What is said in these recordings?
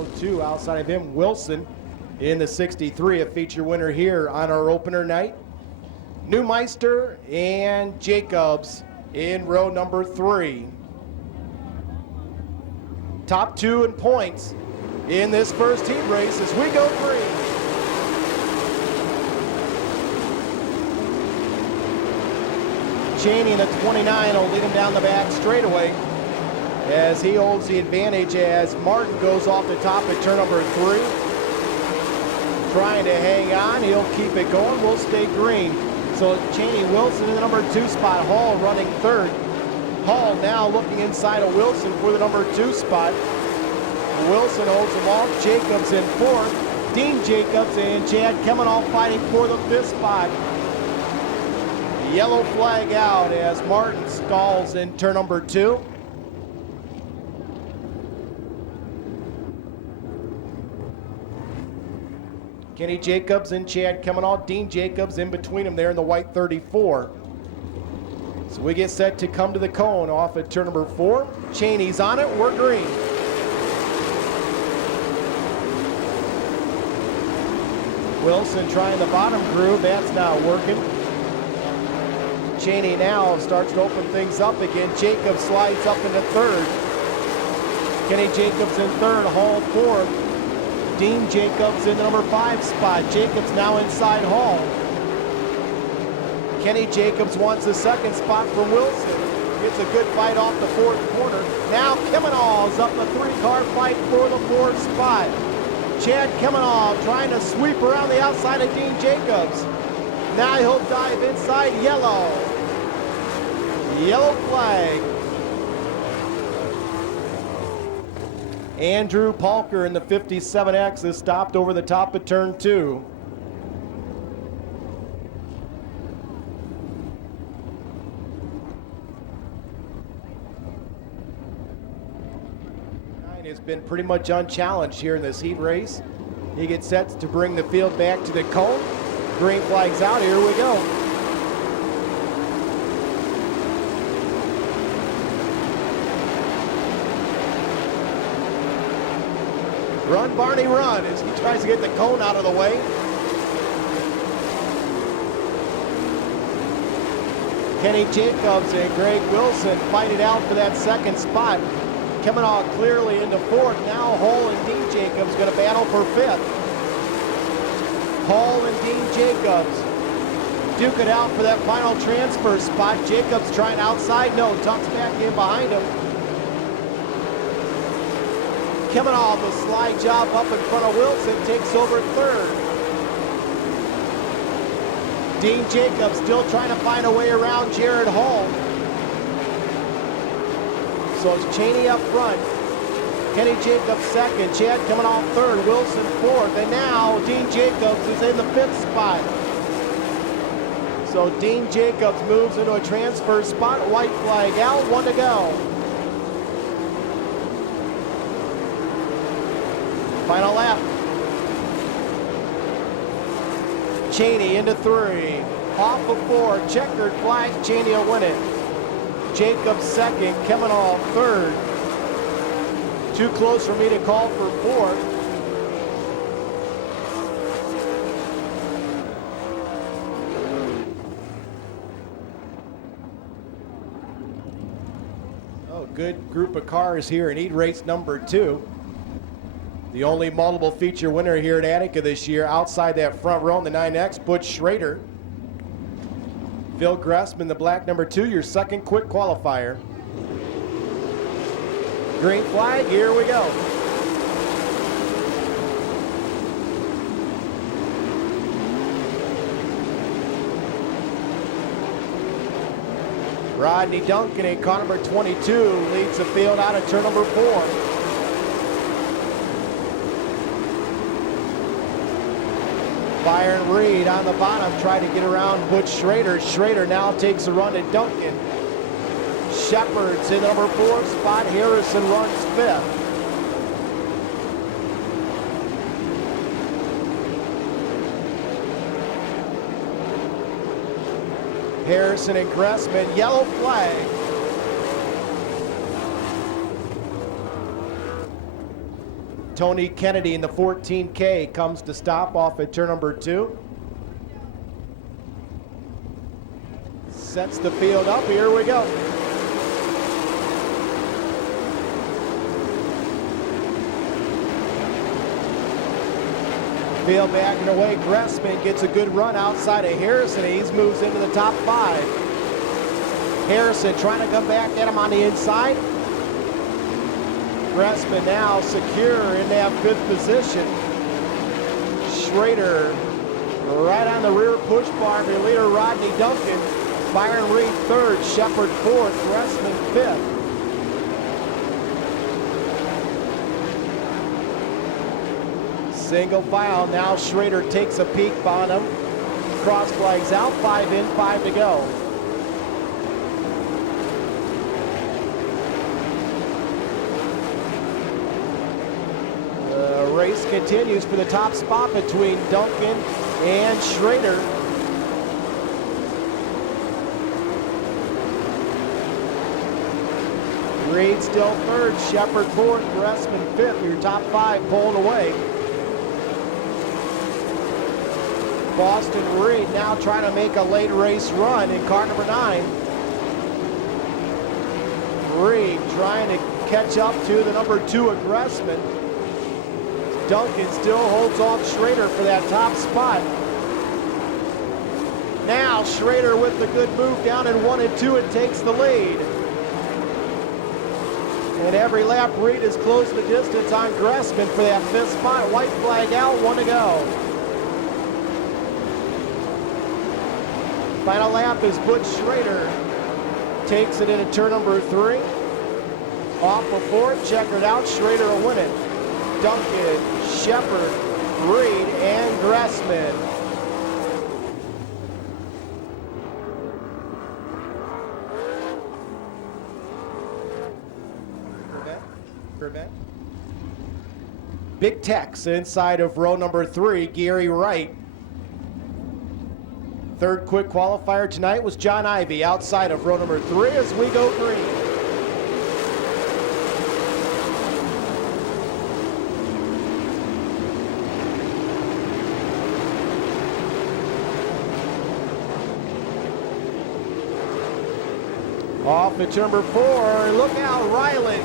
Ohio 2. Outside of him, Wilson in the 63, a feature winner here on our opener night. Neumeister and Jacobs in row number 3. Top 2 in points in this first heat race as we go green. Cheney in the 29 will lead him down the back straightaway as he holds the advantage as Martin goes off the top at turn number 3. Trying to hang on, he'll keep it going, we'll stay green. So Cheney, Wilson in the number 2 spot, Hall running 3rd. Hall now looking inside of Wilson for the number 2 spot. Wilson holds him off, Jacobs in 4th. Dean Jacobs and Chad Kemenall fighting for the 5th spot. Yellow flag out as Martin stalls in turn number 2. Kenny Jacobs and Chad Kemenall, Dean Jacobs in between them there in the white 34. So we get set to come to the cone off at turn number 4. Cheney's on it, we're green. Wilson trying the bottom groove, that's not working. Cheney now starts to open things up again. Jacobs slides up into 3rd. Kenny Jacobs in 3rd, Hall 4th. Dean Jacobs in the number 5 spot. Jacobs now inside Hall. Kenny Jacobs wants the 2nd spot from Wilson. Gets a good fight off the 4th corner. Now Kemenall's up the 3-car fight for the 4th spot. Chad Kemenall trying to sweep around the outside of Dean Jacobs. Now he'll dive inside yellow. Yellow flag. Andrew Palker in the 57X is stopped over the top of turn 2. Has been pretty much unchallenged here in this heat race. He gets set to bring the field back to the cone. Green flag's out, here we go. Run, Barney, run, as he tries to get the cone out of the way. Kenny Jacobs and Greg Wilson fight it out for that 2nd spot. Kemenall clearly into 4th. Now Hall and Dean Jacobs going to battle for 5th. Hall and Dean Jacobs duke it out for that final transfer spot. Jacobs trying outside, no, tucks back in behind him. Kemenall, the slide job up in front of Wilson, takes over 3rd. Dean Jacobs still trying to find a way around Jared Hall. So it's Cheney up front. Kenny Jacobs 2nd, Chad Kemenall 3rd, Wilson 4th, and now Dean Jacobs is in the 5th spot. So Dean Jacobs moves into a transfer spot, white flag out, 1 to go. Final lap. Cheney into 3, off of 4, checkered flag, Cheney will win it. Jacobs 2nd, Kemenall 3rd. Too close for me to call for 4th. Oh, good group of cars here in heat race number 2. The only multiple feature winner here at Attica this year outside that front row in the 9X, Butch Schrader. Phil Gressman, the black number 2, your 2nd quick qualifier. Green flag, here we go. Rodney Duncan in car number 22 leads the field out of turn number 4. Byron Reed on the bottom trying to get around Butch Schrader. Schrader now takes a run at Duncan. Shepard's in number 4 spot. Harrison runs 5th. Harrison and Gressman, yellow flag. Tony Kennedy in the 14K comes to stop off at turn number 2. Sets the field up. Here we go. Field backing away. Gressman gets a good run outside of Harrison. He moves into the top 5. Harrison trying to come back at him on the inside. Gressman now secure in that 5th position. Schrader right on the rear push bar for leader Rodney Duncan. Byron Reed 3rd, Shepard 4th, Gressman 5th. Single file, now Schrader takes a peek on him. Cross flags out, 5 in, 5 to go. The race continues for the top spot between Duncan and Schrader. Reed still 3rd, Shepard 4th, Gressman 5th. Your top 5 pulling away. Boston Reed now trying to make a late race run in car number 9. Reed trying to catch up to the number 2 at Gressman. Duncan still holds off Schrader for that top spot. Now Schrader with the good move down in 1 and 2 and takes the lead. And every lap, Reed is closing the distance on Gressman for that 5th spot. White flag out, 1 to go. Final lap is Butch Schrader. Takes it into turn number 3. Off before, checkered out, Schrader will win it. Duncan, Shepard, Reed, and Gressman. Prevent. Big Tex inside of row number 3, Gary Wright. 3rd quick qualifier tonight was John Ivey outside of row number 3 as we go green. Off at turn number 4, look out, Ryland.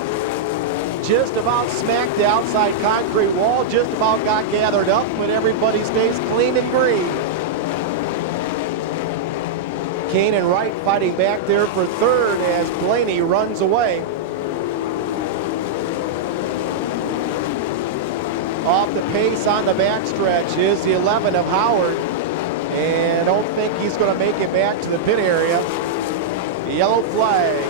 Just about smacked the outside concrete wall, just about got gathered up, but everybody stays clean and green. Kane and Wright fighting back there for 3rd as Blaney runs away. Off the pace on the backstretch is the 11 of Howard, and I don't think he's going to make it back to the pit area. The yellow flag.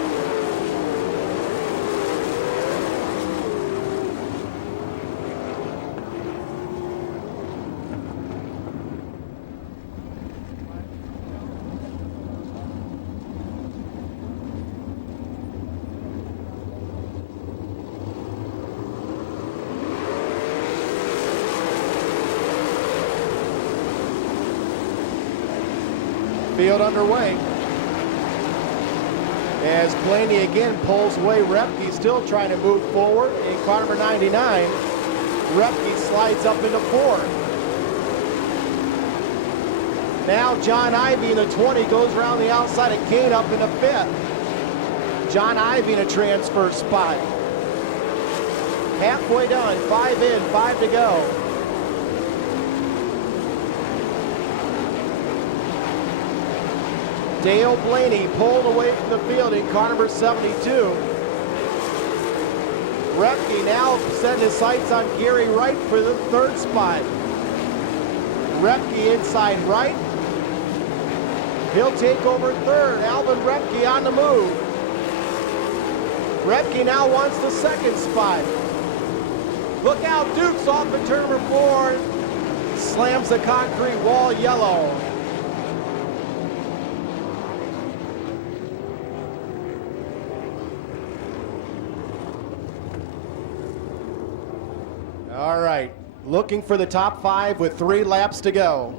Field underway. As Blaney again pulls away, Repke still trying to move forward in car number 99. Repke slides up into 4th. Now John Ivey in the 20 goes around the outside of Kane up into 5th. John Ivey in a transfer spot. Halfway done, 5 in, 5 to go. Dale Blaney pulled away from the field in car number 72. Repke now setting his sights on Gary Wright for the 3rd spot. Repke inside Wright. He'll take over 3rd. Alvin Repke on the move. Repke now wants the 2nd spot. Look out, Dukes off at turn number 4. Slams the concrete wall yellow. All right, looking for the top 5 with 3 laps to go.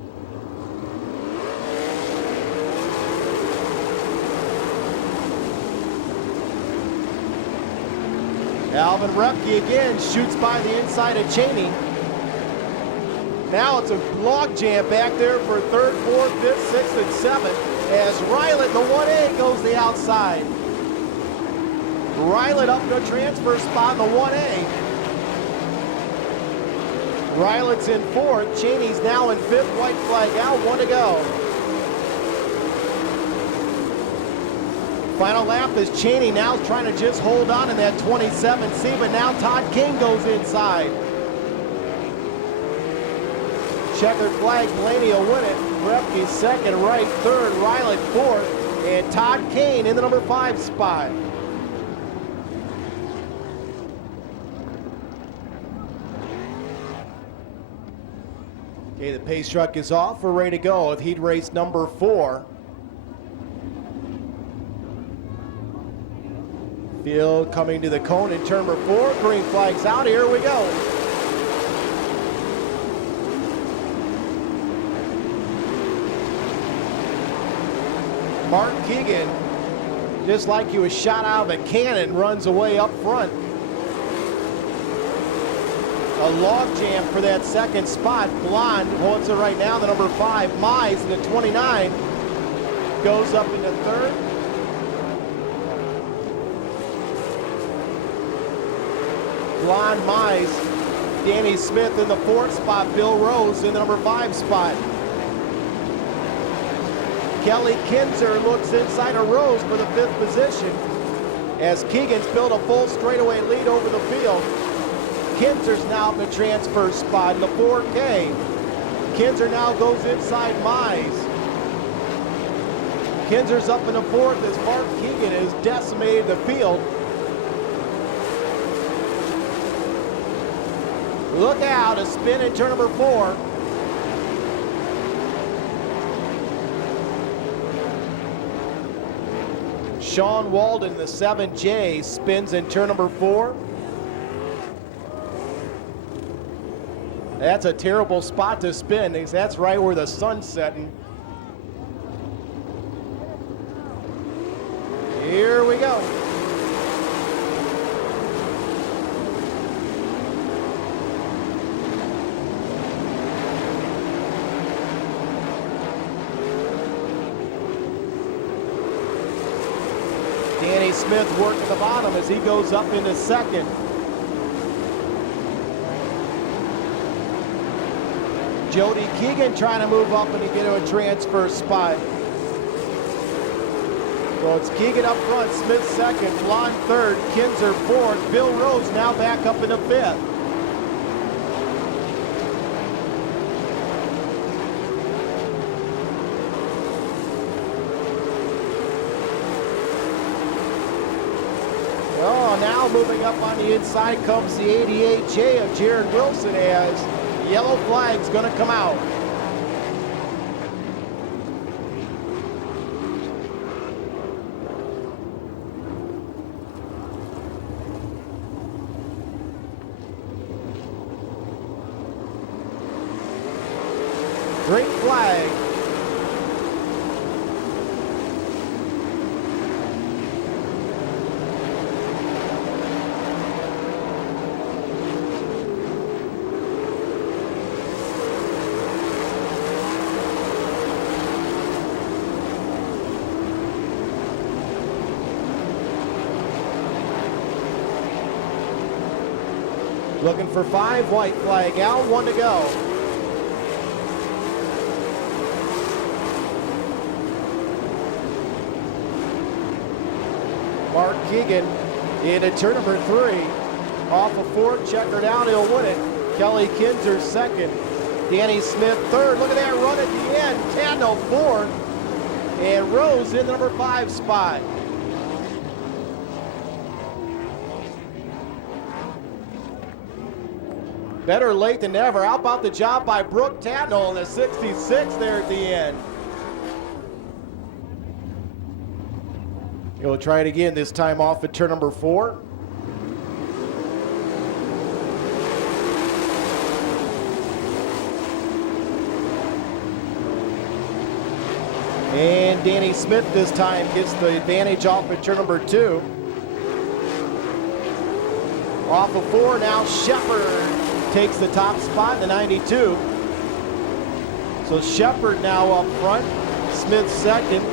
Alvin Repke again shoots by the inside of Cheney. Now it's a log jam back there for third, fourth, fifth, sixth, and seventh as Rylet, the 1A, goes the outside. Rylet up to a transfer spot in the 1A. Rylet's in fourth. Cheney's now in fifth. White flag out. 1 to go. Final lap is Cheney now trying to just hold on in that 27C, but now Todd King goes inside. Checkered flag, Blaney will win it. Repke second, Wright third, Rylet fourth, and Todd Kane in the number 5 spot. Okay, the pace truck is off. We're ready to go with heat race number 4. Field coming to the cone in turn number 4. Green flag's out. Here we go. Mark Keegan, just like he was shot out of a cannon, runs away up front. A log jam for that second spot. Blonde holds it right now, the number 5. Mize in the 29 goes up into third. Blonde, Mize, Danny Smith in the 4th spot. Bill Rose in the number 5 spot. Kelly Kinzer looks inside of Rose for the 5th position as Keegan's built a full straightaway lead over the field. Kinzer's now in the transfer spot in the 4K. Kinzer now goes inside Mize. Kinzer's up in the 4th as Mark Keegan has decimated the field. Look out, a spin in turn number 4. Sean Walden, the 7J, spins in turn number 4. That's a terrible spot to spin because that's right where the sun's setting. Here we go. Danny Smith working the bottom as he goes up into second. Jody Keegan trying to move up and to get to a transfer spot. So it's Keegan up front, Smith second, Blonde third, Kinzer fourth, Bill Rose now back up into 5th. Oh, now moving up on the inside comes the 88J of Jared Wilson as yellow flag's gonna come out. Green flag. Looking for 5, white flag out, 1 to go. Mark Keegan into turn number 3. Off of 4, checkered out, he'll win it. Kelly Kinzer second. Danny Smith third. Look at that run at the end. Tano fourth. And Rose in the number 5 spot. Better late than never. How about the job by Brooke Tatnall in the 66 there at the end? He'll try it again, this time off at turn number 4. And Danny Smith this time gets the advantage off at turn number 2. Off of 4, now Shepard takes the top spot in the 92. So Shepard now up front, Smith second.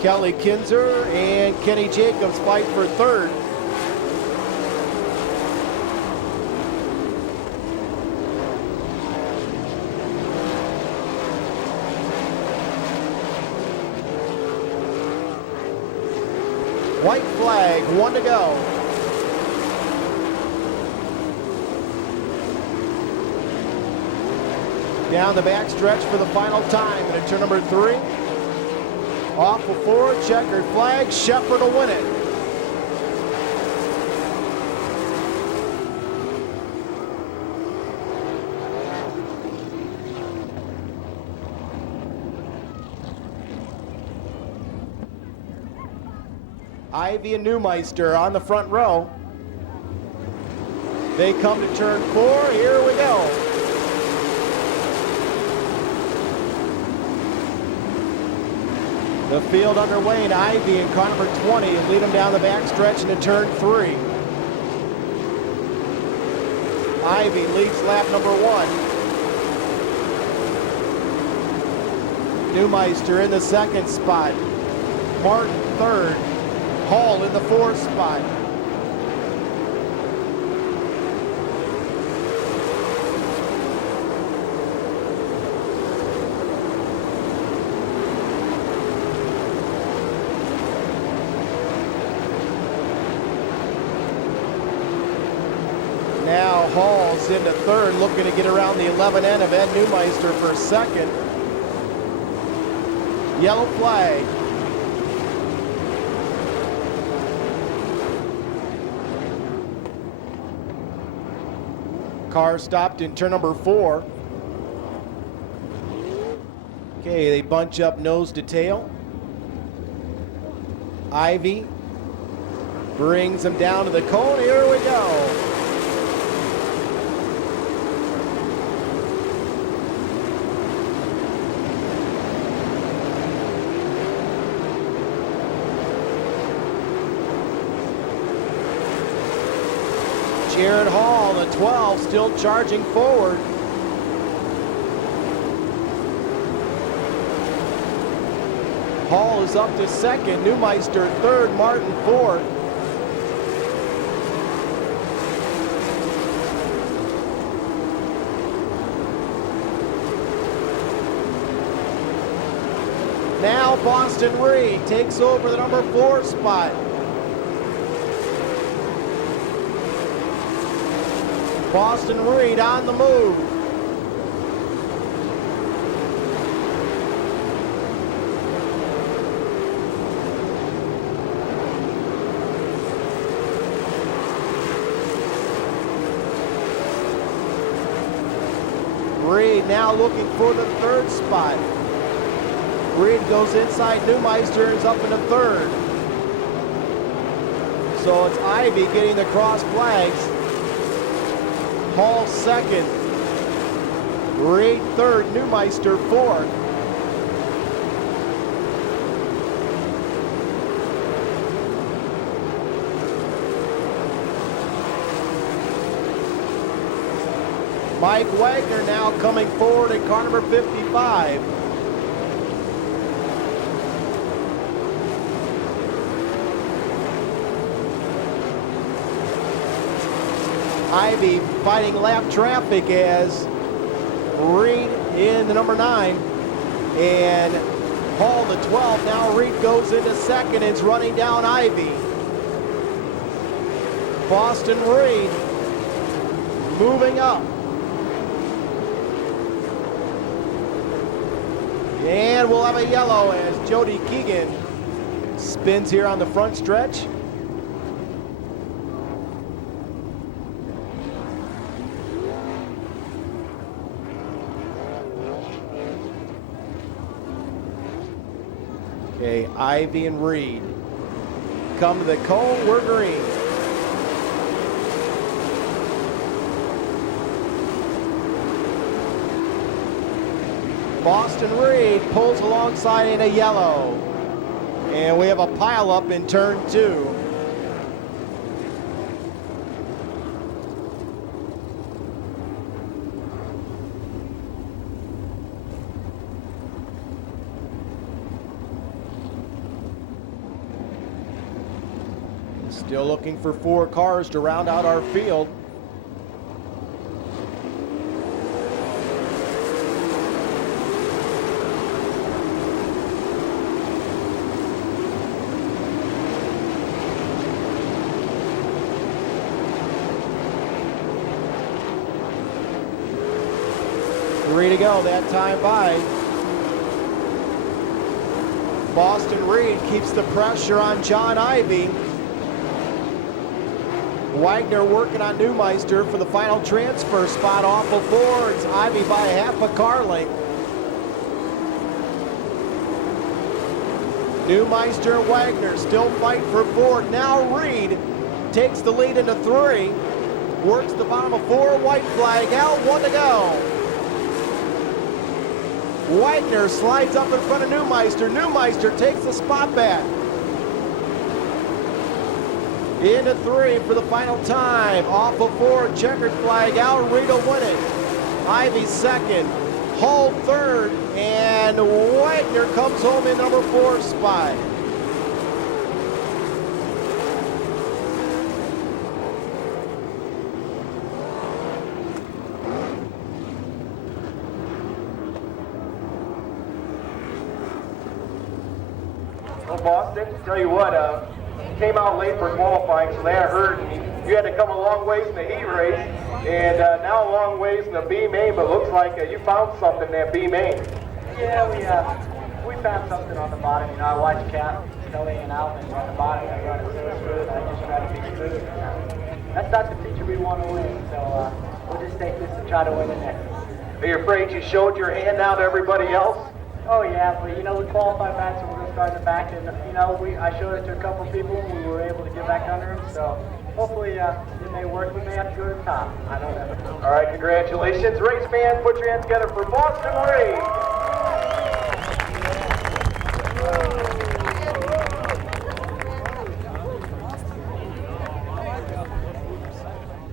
Kelly Kinzer and Kenny Jacobs fight for third. White flag, 1 to go. Down the back stretch for the final time into turn number 3. Off of 4, checkered flag, Shepard will win it. Ivy and Neumeister on the front row. They come to turn 4, here we go. The field underway, and Ivy in car number 20 lead them down the back stretch into turn 3. Ivy leads lap number 1. Neumeister in the second spot. Martin third. Hall in the fourth spot. Now Hall's into third, looking to get around the 11N of Ed Neumeister for second. Yellow flag. Car stopped in turn number 4. Okay, they bunch up nose to tail. Ivy brings them down to the cone. Here we go. Jared Hall, the 12, still charging forward. Hall is up to second, Neumeister third, Martin fourth. Now Boston Reed takes over the number 4 spot. Boston Reed on the move. Reed now looking for the third spot. Reed goes inside Neumeister and is up in the third. So it's Ivy getting the cross flags. Hall second, Reed third, Neumeister fourth. Mike Wagner now coming forward in car number 55. Ivy fighting lap traffic as Reed in the number 9 and Hall the 12. Now Reed goes into second and is running down Ivy. Boston Reed moving up. And we'll have a yellow as Jody Keegan spins here on the front stretch. Okay, Ivy and Reed come to the cone, we're green. Boston Reed pulls alongside in a yellow. And we have a pileup in turn 2. Still looking for 4 cars to round out our field. Three to go, that time by. Boston Reed keeps the pressure on John Ivy. Wagner working on Neumeister for the final transfer spot off of Ford's. Ivy by half a car length. Neumeister and Wagner still fight for Ford. Now Reed takes the lead into 3. Works the bottom of 4, white flag out, 1 to go. Wagner slides up in front of Neumeister. Neumeister takes the spot back. Into 3 for the final time. Off of 4, checkered flag out. Reed will win it. Ivy second. Hull third. And Wagner comes home in number 4 spot. Well, Boston, tell you what, came out late for qualifying, so they had hurt, and you had to come a long ways in the heat race, and now a long ways in the B main, but looks like you found something in that B main. Yeah, we found something on the bottom. You know, I watched Kelly and Alvin on the bottom. They run it so smooth. I just try to be smooth. That's not the feature we want to win, so we'll just take this and try to win it next. Are you afraid you showed your hand now to everybody else? Oh yeah, but you know, we qualified back, so we're going to start in the back, and you know, I showed it to a couple people, and we were able to get back under them, so hopefully it may work. We may have to go to the top. I don't know. All right, congratulations. Race fans, put your hands together for Boston Reed.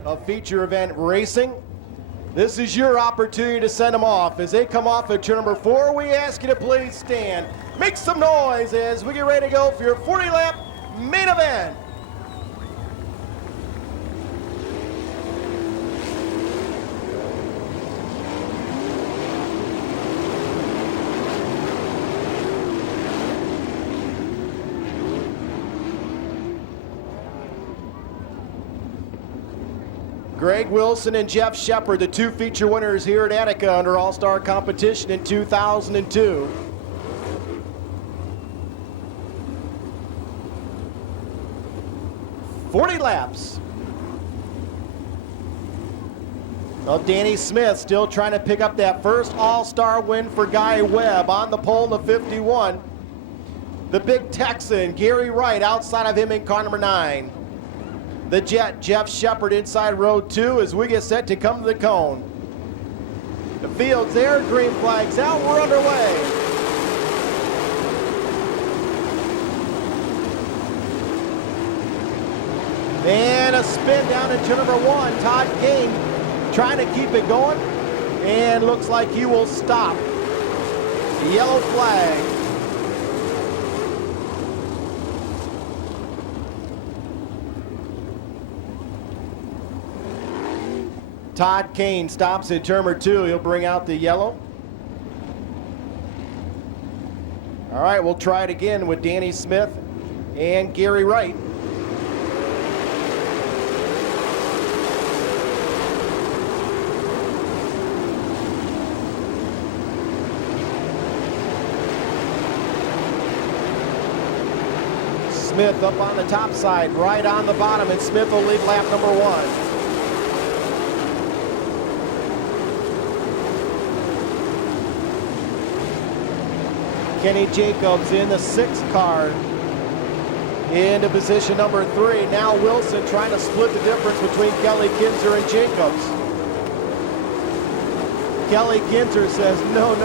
A feature event racing. This is your opportunity to send them off. As they come off at turn number 4, we ask you to please stand. Make some noise as we get ready to go for your 40-lap main event. Greg Wilson and Jeff Shepard, the 2 feature winners here at Attica under All-Star competition in 2002. "40 laps. Well, Danny Smith still trying to pick up that first All-Star win for Guy Webb on the pole in the 51. The big Texan, Gary Wright, outside of him in car number 9. The Jet, Jeff Shepard, inside row 2 as we get set to come to the cone. The field's there, green flags out, we're underway. And a spin down into number 1, Todd Kane trying to keep it going, and looks like he will stop. Yellow flag. Todd Kane stops in turn number 2. He'll bring out the yellow. All right, we'll try it again with Danny Smith and Gary Wright. Smith up on the top side, right on the bottom, and Smith will lead lap number 1. Kenny Jacobs in the 6th car into position number 3. Now Wilson trying to split the difference between Kelly Kinzer and Jacobs. Kelly Kinzer says, no,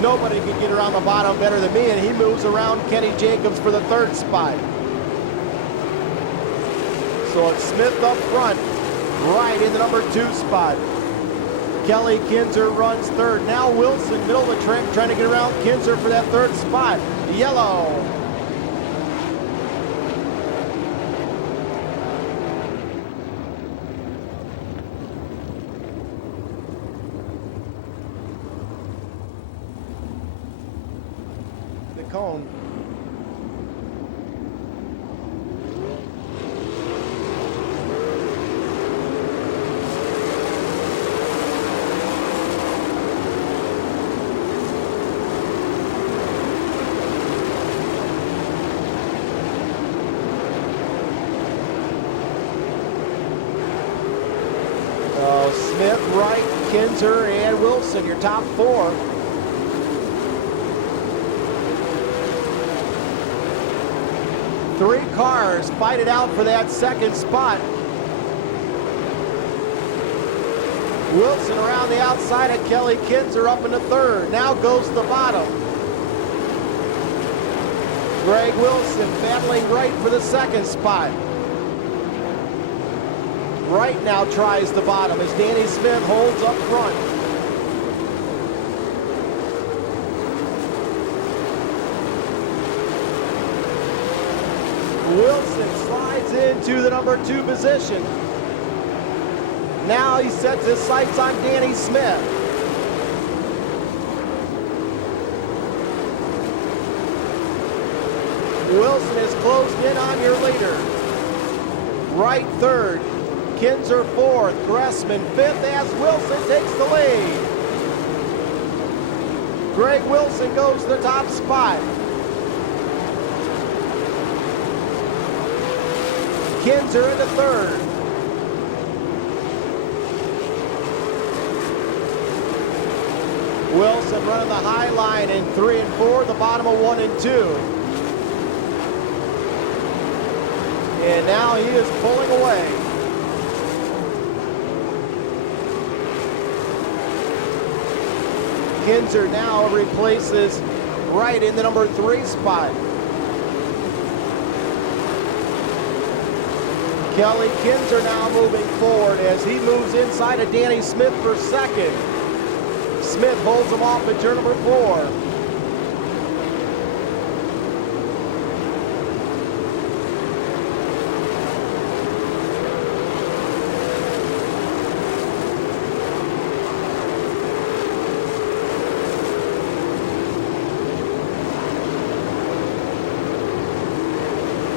nobody can get around the bottom better than me, and he moves around Kenny Jacobs for the 3rd spot. So it's Smith up front, right in the number 2 spot. Kelly Kinzer runs 3rd. Now Wilson, middle of the track, trying to get around Kinzer for that 3rd spot. Yellow. cone. Smith, Wright, Kinzer, and Wilson, your top four. Three cars fight it out for that second spot. Wilson around the outside of Kelly Kinzer up into third. Now goes to the bottom. Greg Wilson battling Wright for the second spot. Wright now tries the bottom as Danny Smith holds up front. Wilson slides into the number 2 position. Now he sets his sights on Danny Smith. Wilson is closed in on your leader. Wright third. Kinzer fourth, Gressman fifth as Wilson takes the lead. Greg Wilson goes to the top spot. Kinzer into third. Wilson running the high line in 3 and 4, the bottom of 1 and 2. And now he is pulling away. Kinzer now replaces Wright in the number 3 spot. Kelly Kinzer now moving forward as he moves inside of Danny Smith for second. Smith holds him off at turn number 4.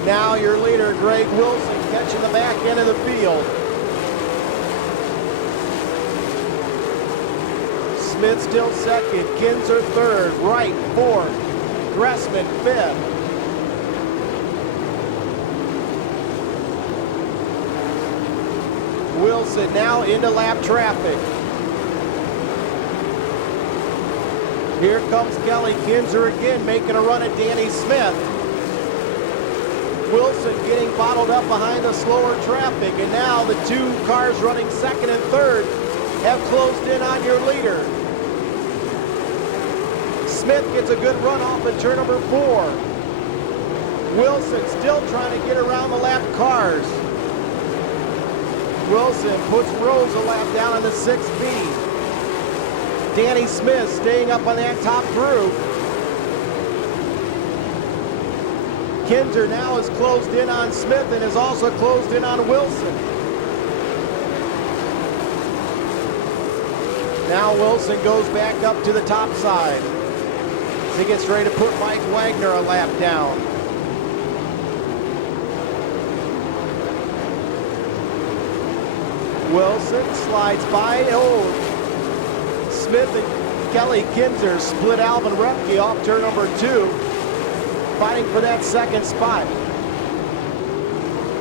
Now your leader, Greg Wilson, catching the back end of the field. Smith still second, Kinzer third, Wright fourth, Gressman fifth. Wilson now into lap traffic. Here comes Kelly Kinzer again, making a run at Danny Smith. Wilson getting bottled up behind the slower traffic, and now the 2 cars running second and third have closed in on your leader. Smith gets a good run off at turn number 4. Wilson still trying to get around the lap cars. Wilson puts Rose a lap down in the 6B. Danny Smith staying up on that top group. Kinzer now is closed in on Smith and is also closed in on Wilson. Now Wilson goes back up to the top side. He gets ready to put Mike Wagner a lap down. Wilson slides by. Oh, Smith and Kelly Kinzer split Alvin Repke off turn number 2. Fighting for that second spot.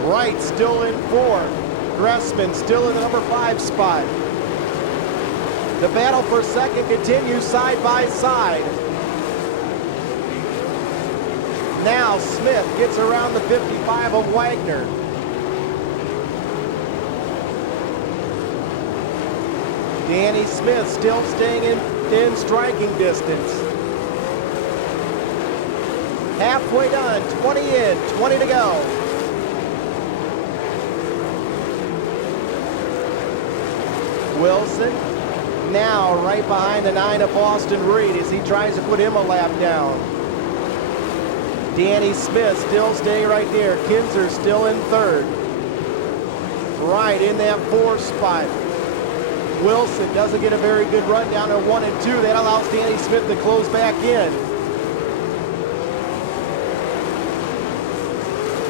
Wright still in 4th. Gressman still in the number 5 spot. The battle for second continues side by side. Now Smith gets around the 55 of Wagner. Danny Smith still staying in striking distance. Halfway done, 20 in, 20 to go. Wilson now right behind the 9 of Boston Reed as he tries to put him a lap down. Danny Smith still staying right there. Kinzer still in 3rd. Right in that 4th spot. Wilson doesn't get a very good run down at 1 and 2. That allows Danny Smith to close back in.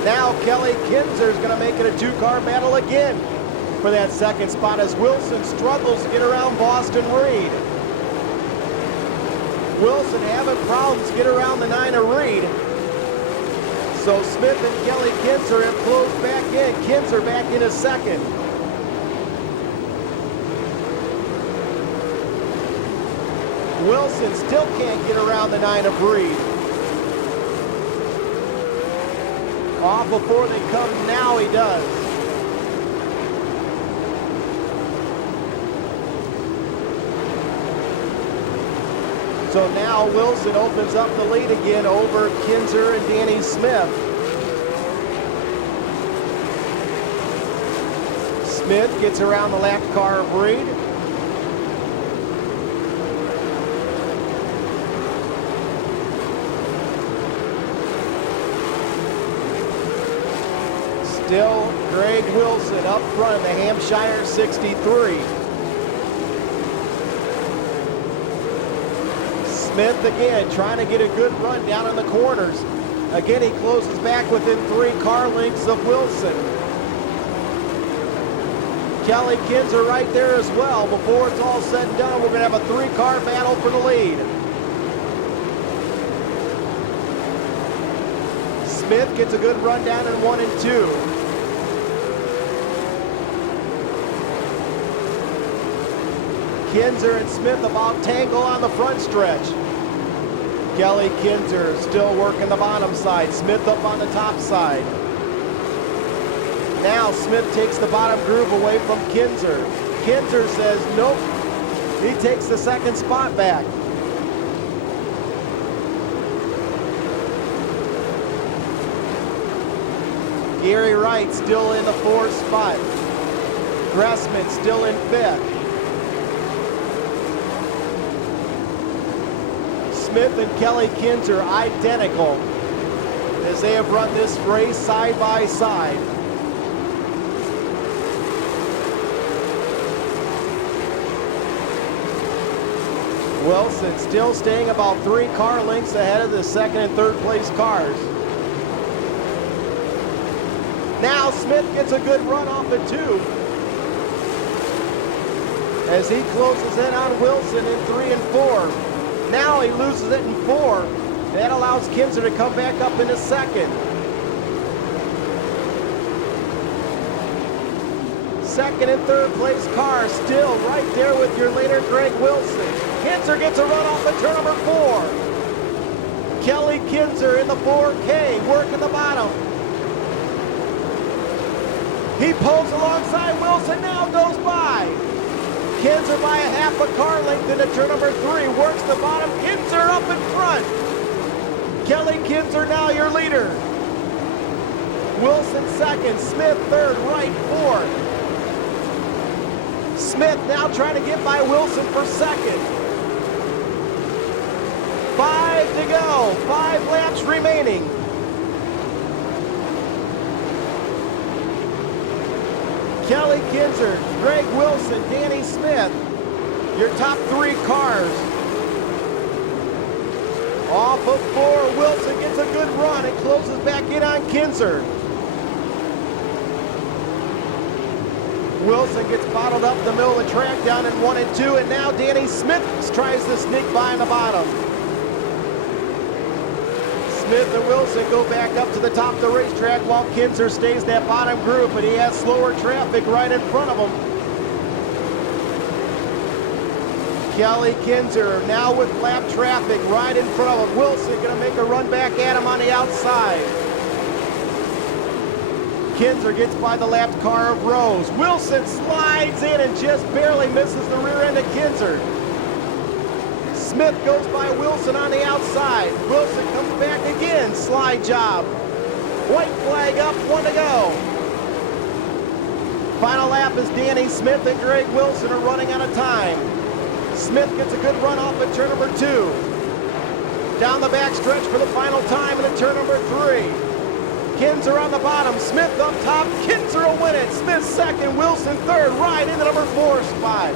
Now Kelly Kinzer's going to make it a two-car battle again for that second spot as Wilson struggles to get around Boston Reed. Wilson having problems to get around the 9 of Reed. So Smith and Kelly Kinzer have closed back in. Kinzer back in a second. Wilson still can't get around the 9 of Reed. Off before they come, now he does. So now Wilson opens up the lead again over Kinzer and Danny Smith. Smith gets around the left car of Reed. Still Greg Wilson up front in the Hampshire 63. Smith again trying to get a good run down in the corners. Again, he closes back within 3 car lengths of Wilson. Kelly Kinzer right there as well. Before it's all said and done, we're going to have a 3-car battle for the lead. Smith gets a good run down in 1 and 2. Kinzer and Smith about tangle on the front stretch. Kelly Kinzer still working the bottom side. Smith up on the top side. Now Smith takes the bottom groove away from Kinzer. Kinzer says nope. He takes the second spot back. Gary Wright still in the 4th spot. Gressman still in 5th. Smith and Kelly Kinzer identical as they have run this race side by side. Wilson still staying about 3 car lengths ahead of the 2nd and 3rd place cars. Now Smith gets a good run off the 2 as he closes in on Wilson in 3 and 4. Now he loses it in 4. That allows Kinzer to come back up into 2nd. 2nd and 3rd place cars still right there with your leader, Greg Wilson. Kinzer gets a run off of turn number 4. Kelly Kinzer in the 4K, working the bottom. He pulls alongside Wilson, now goes by. Kinzer by a half a car length into turn number 3, works the bottom, Kinzer up in front. Kelly Kinzer now your leader. Wilson 2nd, Smith 3rd, Wright 4th. Smith now trying to get by Wilson for 2nd. 5 to go, 5 laps remaining. Kelly Kinzer, Greg Wilson, Danny Smith, your top 3 cars. Off of 4, Wilson gets a good run and closes back in on Kinzer. Wilson gets bottled up the middle of the track down in 1 and 2, and now Danny Smith tries to sneak by in the bottom. Smith and Wilson go back up to the top of the racetrack while Kinzer stays that bottom group, and he has slower traffic right in front of him. Kelly Kinzer now with lap traffic right in front of him. Wilson gonna make a run back at him on the outside. Kinzer gets by the lap car of Rose. Wilson slides in and just barely misses the rear end of Kinzer. Smith goes by Wilson on the outside. Wilson comes back again, slide job. White flag up, 1 to go. Final lap is Danny Smith and Greg Wilson are running out of time. Smith gets a good run off at turn number 2. Down the back stretch for the final time and at turn number 3. Kinzer on the bottom, Smith up top, Kinzer will win it. Smith 2nd, Wilson 3rd, right into number 4 spot.